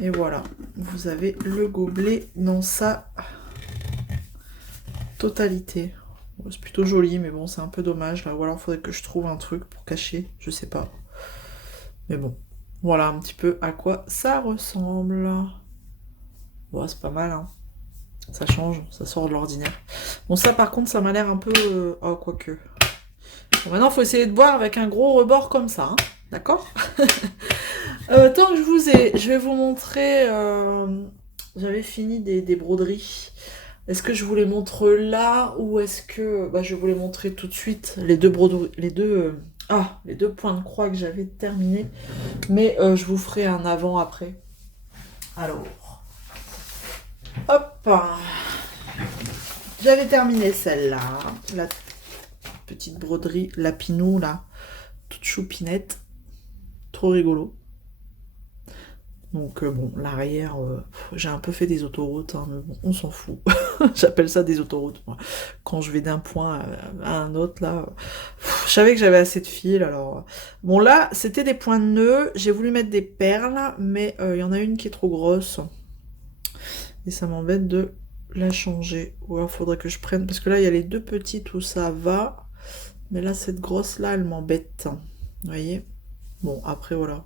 Et voilà. Vous avez le gobelet dans sa totalité. Bon, c'est plutôt joli, mais bon, c'est un peu dommage. Là. Ou alors, il faudrait que je trouve un truc pour cacher. Je sais pas. Mais bon. Voilà un petit peu à quoi ça ressemble. Bon, c'est pas mal, hein. Ça change, ça sort de l'ordinaire. Bon, ça, par contre, ça m'a l'air un peu... Oh, quoique. Bon, maintenant, il faut essayer de boire avec un gros rebord comme ça, hein. D'accord. Tant que je vous ai... Je vais vous montrer... J'avais fini des broderies. Est-ce que je vous les montre là ou est-ce que... Bah, je vais vous les montrer tout de suite. Les deux broderies... Les deux points de croix que j'avais terminés. Mais je vous ferai un avant-après. Alors... Hop, j'avais terminé celle-là, la petite broderie lapinou là, toute choupinette, trop rigolo. Donc bon, l'arrière, j'ai un peu fait des autoroutes, hein, mais bon, on s'en fout. J'appelle ça des autoroutes, moi. Quand je vais d'un point à un autre, là, je savais que j'avais assez de fil, alors... Bon, là, c'était des points de nœud, j'ai voulu mettre des perles, mais il y en a une qui est trop grosse. Et ça m'embête de la changer. Ou alors faudrait que je prenne... Parce que là, il y a les deux petites où ça va. Mais là, cette grosse-là, elle m'embête. Vous voyez? Bon, après, voilà.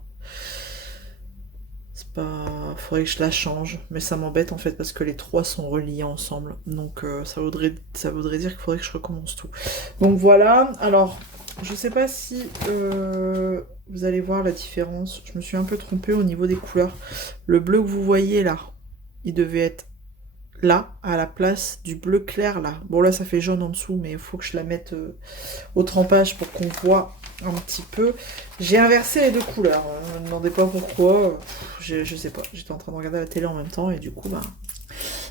C'est pas... Faudrait que je la change. Mais ça m'embête, en fait, parce que les trois sont reliés ensemble. Donc, ça voudrait dire qu'il faudrait que je recommence tout. Donc, voilà. Alors, je sais pas si... vous allez voir la différence. Je me suis un peu trompée au niveau des couleurs. Le bleu que vous voyez, là, il devait être là, à la place du bleu clair, là. Bon, là, ça fait jaune en dessous, mais il faut que je la mette au trempage pour qu'on voit un petit peu. J'ai inversé les deux couleurs. Ne me demandez pas pourquoi. Je sais pas. J'étais en train de regarder la télé en même temps, et du coup, bah...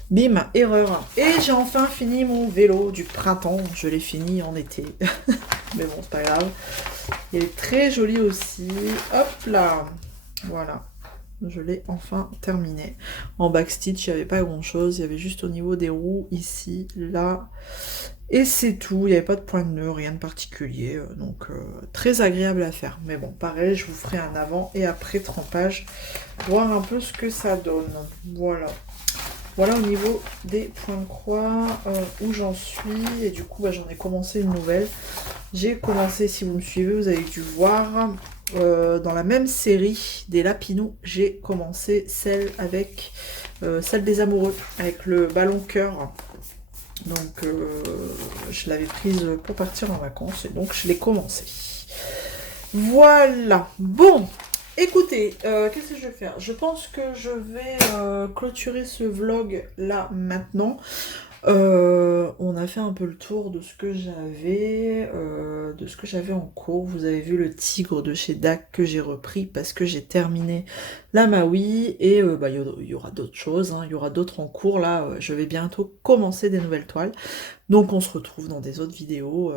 Bim, erreur. Et j'ai enfin fini mon vélo du printemps. Je l'ai fini en été. Mais bon, c'est pas grave. Il est très joli aussi. Hop là. Voilà. Je l'ai enfin terminé. En backstitch, il n'y avait pas grand chose. Il y avait juste au niveau des roues, ici, là. Et c'est tout. Il n'y avait pas de point de nœud, rien de particulier. Donc, très agréable à faire. Mais bon, pareil, je vous ferai un avant et après trempage. Voir un peu ce que ça donne. Voilà. Voilà au niveau des points de croix, où j'en suis. Et du coup, bah, j'en ai commencé une nouvelle. J'ai commencé, si vous me suivez, vous avez dû voir... dans la même série des lapinous, j'ai commencé celle avec celle des amoureux, avec le ballon cœur. Donc je l'avais prise pour partir en vacances et donc je l'ai commencé. Voilà. Bon, écoutez, qu'est-ce que je vais faire? Je pense que je vais clôturer ce vlog là maintenant. On a fait un peu le tour de ce que j'avais en cours. Vous avez vu le tigre de chez DAC que j'ai repris parce que j'ai terminé la Maui et il y aura d'autres choses, hein, il y aura d'autres en cours là. Je vais bientôt commencer des nouvelles toiles. Donc on se retrouve dans des autres vidéos,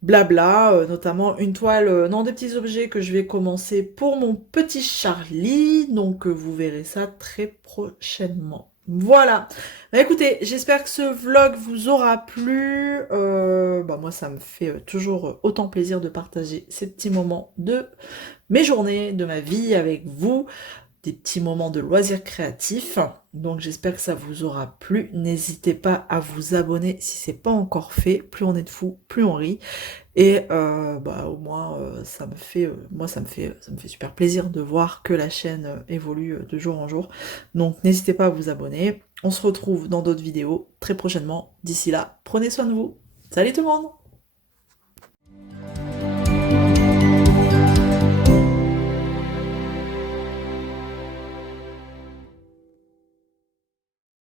blabla, notamment une toile, non, des petits objets que je vais commencer pour mon petit Charlie. Donc vous verrez ça très prochainement. Voilà. Bah, écoutez, j'espère que ce vlog vous aura plu. Moi, ça me fait toujours autant plaisir de partager ces petits moments de mes journées, de ma vie avec vous, des petits moments de loisirs créatifs. Donc j'espère que ça vous aura plu. N'hésitez pas à vous abonner si c'est pas encore fait. Plus on est de fous, plus on rit. Et au moins ça me fait super plaisir de voir que la chaîne évolue de jour en jour. Donc n'hésitez pas à vous abonner. On se retrouve dans d'autres vidéos très prochainement. D'ici là, prenez soin de vous. Salut tout le monde!